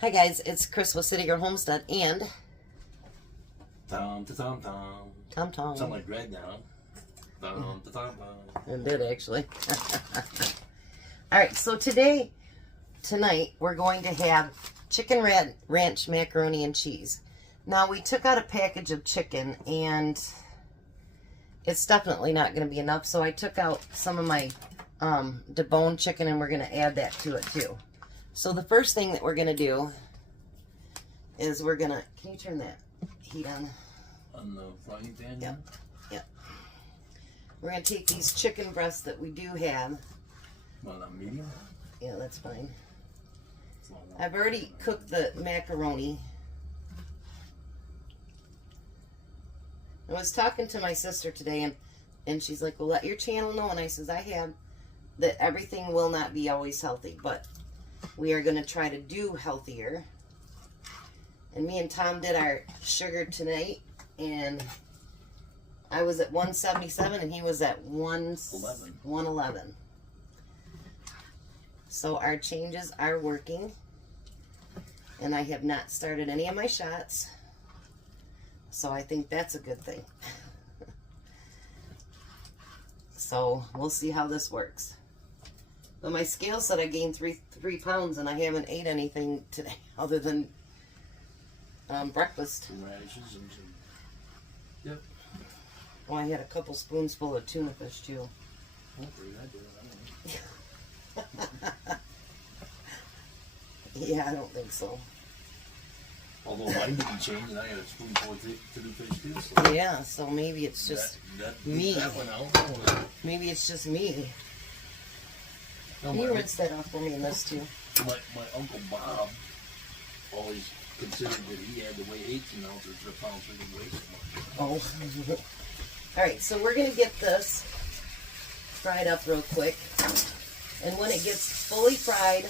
Hi guys, it's Chris with City Girl Homestead and Tom. Tom. Sound like Greg now. Tom. It did actually. Alright, so tonight we're going to have chicken ranch macaroni and cheese. Now we took out a package of chicken and it's definitely not going to be enough, so I took out some of my deboned chicken and we're going to add that to it too. So the first thing that we're going to do is we're going to, can you turn that heat on? On the frying pan? Yep. We're going to take these chicken breasts that we do have. Well, not medium? Yeah, that's fine. I've already cooked the macaroni. I was talking to my sister today and she's like, well, let your channel know. And I says, I have that everything will not be always healthy, but we are going to try to do healthier. And me and Tom did our sugar tonight, and I was at 177 and he was at 111. So our changes are working, and I have not started any of my shots, so I think that's a good thing. So we'll see how this works. But my scale said I gained 3 pounds, and I haven't ate anything today other than breakfast. Some radishes and some... Yep. Oh, I had a couple spoonsful of tuna fish too. Hopefully I did. I don't know. Yeah, I don't think so. Although mine didn't change, and I had a spoonful of tuna fish too. So Yeah, so maybe it's just me. That went out. Maybe it's just me. No, Can you rinse that off for me in this too? My Uncle Bob always considered that he had to weigh 18 ounces for a pound so he weighed so much. Oh. Alright, so we're going to get this fried up real quick. And when it gets fully fried,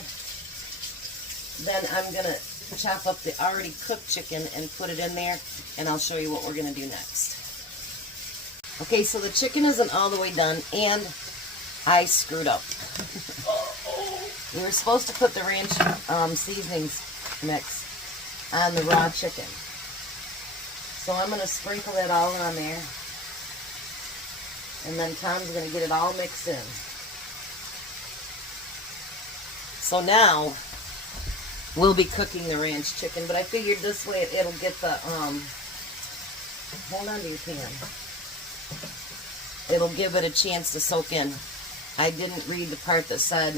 then I'm going to chop up the already cooked chicken and put it in there, and I'll show you what we're going to do next. Okay, so the chicken isn't all the way done, and I screwed up. We were supposed to put the ranch seasonings mix on the raw chicken. So I'm going to sprinkle that all on there. And then Tom's going to get it all mixed in. So now we'll be cooking the ranch chicken, but I figured this way it'll get the, hold on to your pan. It'll give it a chance to soak in. I didn't read the part that said,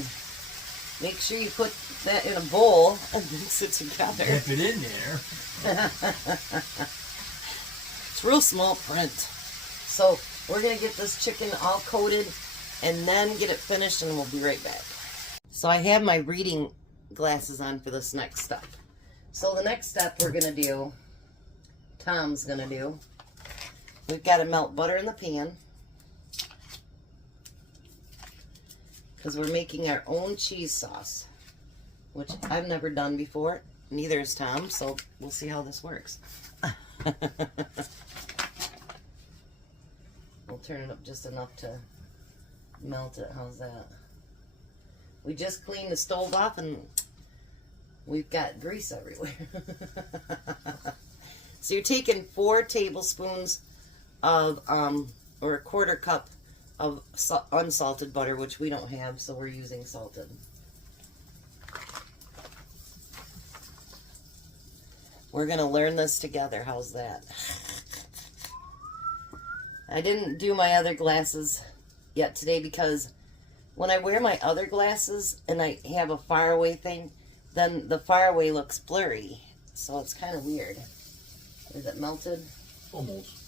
make sure you put that in a bowl and mix it together. Dip it in there. It's real small print. So we're going to get this chicken all coated and then get it finished, and we'll be right back. So I have my reading glasses on for this next step. So the next step we're going to do, Tom's going to do, we've got to melt butter in the pan, because we're making our own cheese sauce, which I've never done before. Neither has Tom, so we'll see how this works. We'll turn it up just enough to melt it. How's that? We just cleaned the stove off and we've got grease everywhere. So you're taking 4 tablespoons of, or a quarter cup of unsalted butter, which we don't have, so we're using salted. We're going to learn this together. How's that? I didn't do my other glasses yet today because when I wear my other glasses and I have a faraway thing, then the faraway looks blurry. So it's kind of weird. Is it melted? Almost.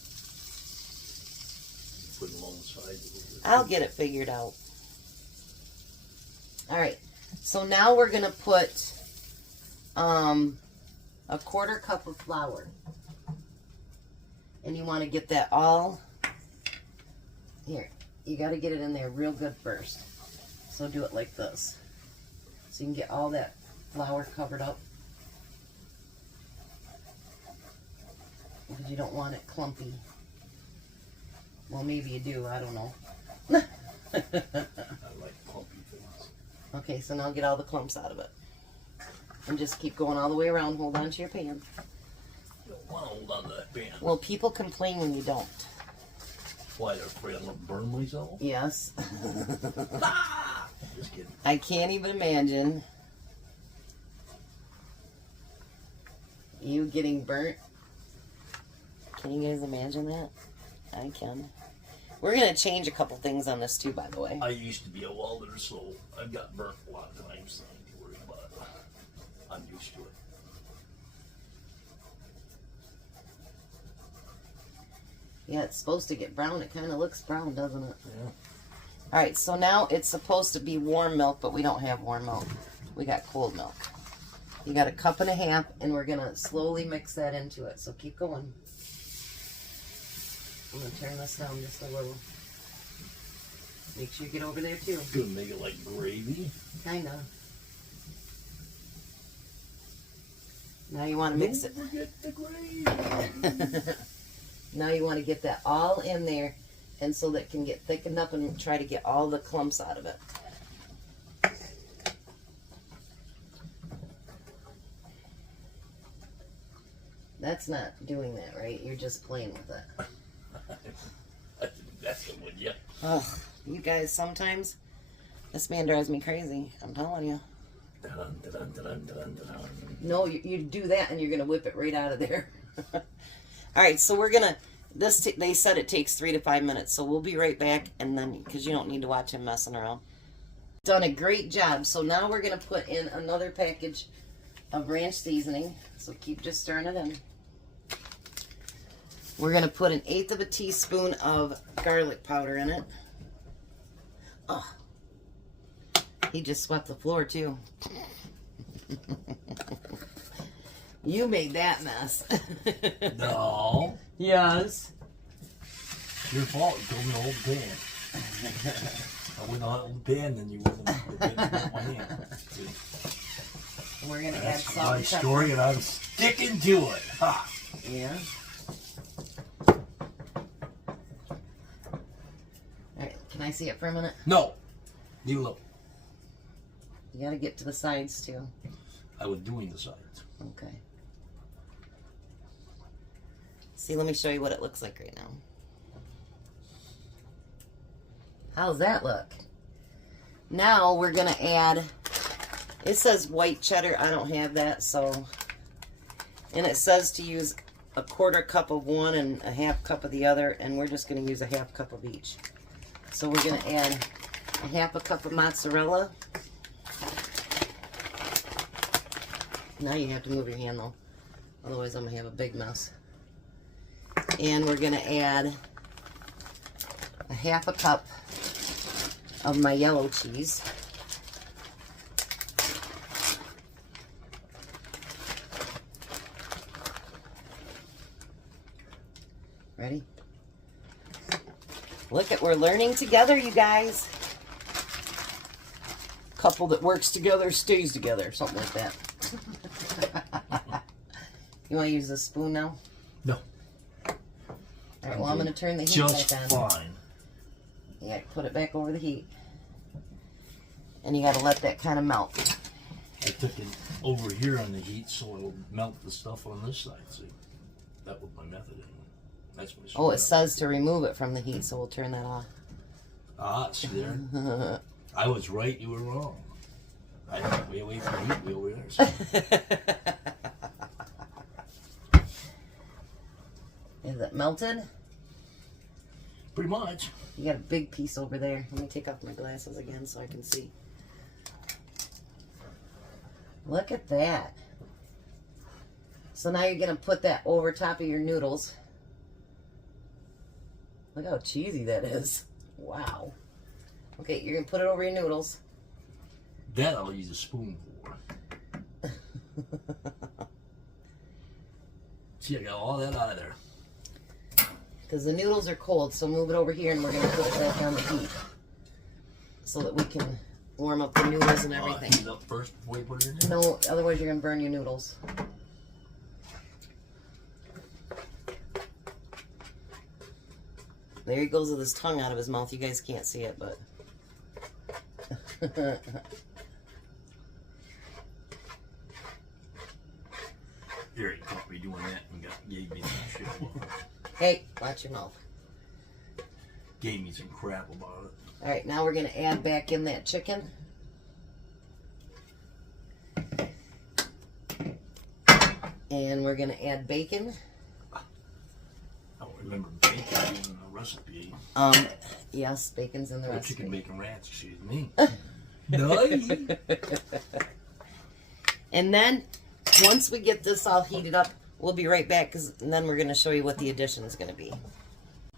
Put it alongside a little bit. I'll get it figured out. Alright, so now we're going to put a quarter cup of flour. And you want to get that all... Here, you got to get it in there real good first. So do it like this. So you can get all that flour covered up. Because you don't want it clumpy. Well, maybe you do, I don't know. I like clumpy things. Okay, so now get all the clumps out of it. And just keep going all the way around. Hold on to your pan. You don't want to hold on to that pan. Well, people complain when you don't. Why, they're afraid I'm going to burn myself? Yes. Just kidding. I can't even imagine you getting burnt. Can you guys imagine that? I can. We're going to change a couple things on this too, by the way. I used to be a welder, so I've got burnt a lot of times, so I don't have to worry about it. I'm used to it. Yeah, it's supposed to get brown. It kind of looks brown, doesn't it? Yeah. All right, so now it's supposed to be warm milk, but we don't have warm milk. We got cold milk. You got 1.5 cups, and we're going to slowly mix that into it. So keep going. I'm going to turn this down just a little. Make sure you get over there, too. Gonna make it like gravy. Kind of. Now you want to mix it. Don't forget the gravy. Now you want to get that all in there, and so that it can get thickened up and try to get all the clumps out of it. That's not doing that, right? You're just playing with it. That's the one, yeah. Ugh, you guys, sometimes this man drives me crazy. I'm telling you. Dun, dun, dun, dun, dun, dun. No, you do that, and you're gonna whip it right out of there. All right, so we're gonna. They said it takes 3 to 5 minutes, so we'll be right back, and then because you don't need to watch him messing around. Done a great job. So now we're gonna put in another package of ranch seasoning. So keep just stirring it in. We're gonna put 1/8 teaspoon of garlic powder in it. Oh, he just swept the floor too. You made that mess. No. Yes. Your fault. You told me to hold the pan. I wouldn't hold the pan, then you wouldn't have been with my hand. See? We're gonna add That's salt my and pepper. story, and I'm sticking to it. Ha! Yeah. Alright, can I see it for a minute? No. You look. You gotta get to the sides too. I was doing the sides. Okay. See, let me show you what it looks like right now. How's that look? Now we're gonna add, it says white cheddar. I don't have that, so, and it says to use 1/4 cup of one and 1/2 cup of the other, and we're just gonna use 1/2 cup of each. So we're gonna add 1/2 cup of mozzarella. Now you have to move your hand though, otherwise I'm gonna have a big mess. And we're gonna add 1/2 cup of my yellow cheese. Ready? Look at, we're learning together, you guys. Couple that works together stays together, something like that. You want to use a spoon now? No. All right, well, I'm going to turn the heat Just back on. fine. Yeah, put it back over the heat. And you got to let that kind of melt. I took it over here on the heat so it'll melt the stuff on this side. See, that was my method anyway. That's my Oh, it says to remove it from the heat, so we'll turn that off. Ah, see there? I was right, you were wrong. I went way away from the heat, way over there. So. Is it melted? Pretty much. You got a big piece over there. Let me take off my glasses again so I can see. Look at that. So now you're going to put that over top of your noodles. Look how cheesy that is. Wow. Okay, you're going to put it over your noodles. That I'll use a spoon for. See, I got all that out of there. Because the noodles are cold, so move it over here and we're going to put it back on the heat. So that we can warm up the noodles and everything. Heat up first before you put it in there? No, otherwise you're going to burn your noodles. There he goes with his tongue out of his mouth. You guys can't see it, but... Gary caught me doing that and gave me some shit. Hey, watch your mouth. Gave me some crap about it. All right, now we're going to add back in that chicken. And we're going to add bacon. I don't remember bacon being in the recipe. Yes, bacon's in the recipe. Chicken bacon ranch, excuse me. And then, once we get this all heated up, we'll be right back, and then we're going to show you what the addition is going to be.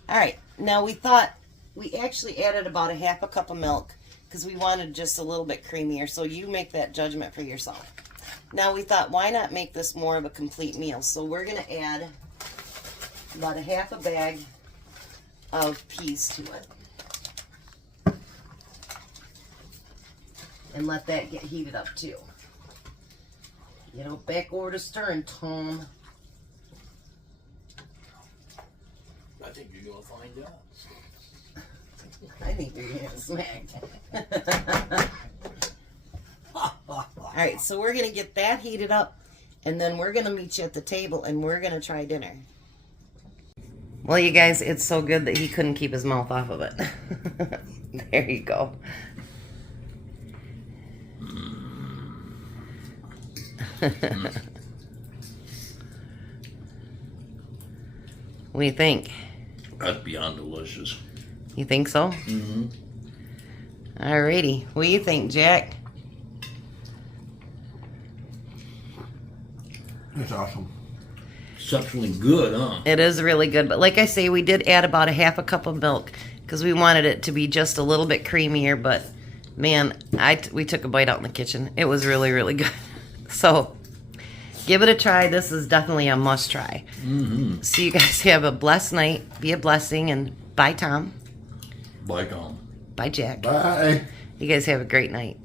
All right, now we thought, we actually added about a half a cup of milk because we wanted just a little bit creamier, so you make that judgment for yourself. Now we thought, why not make this more of a complete meal? So we're going to add about a half a bag of peas to it. And let that get heated up too. You know, back over to stirring, Tom. I think you're going to find out. I think you're getting smacked. Alright, so we're going to get that heated up, and then we're going to meet you at the table, and we're going to try dinner. Well, you guys, it's so good that he couldn't keep his mouth off of it. There you go. What do you think? That's beyond delicious. You think so? Mm-hmm. Alrighty. What do you think, Jack? That's awesome. Exceptionally good, huh? It is really good, but like I say, we did add about a half a cup of milk because we wanted it to be just a little bit creamier, but man, we took a bite out in the kitchen. It was really, really good. So, give it a try. This is definitely a must try. Mm-hmm. So you guys have a blessed night. Be a blessing, and bye, Tom. Bye, Tom. Bye, Jack. Bye. You guys have a great night.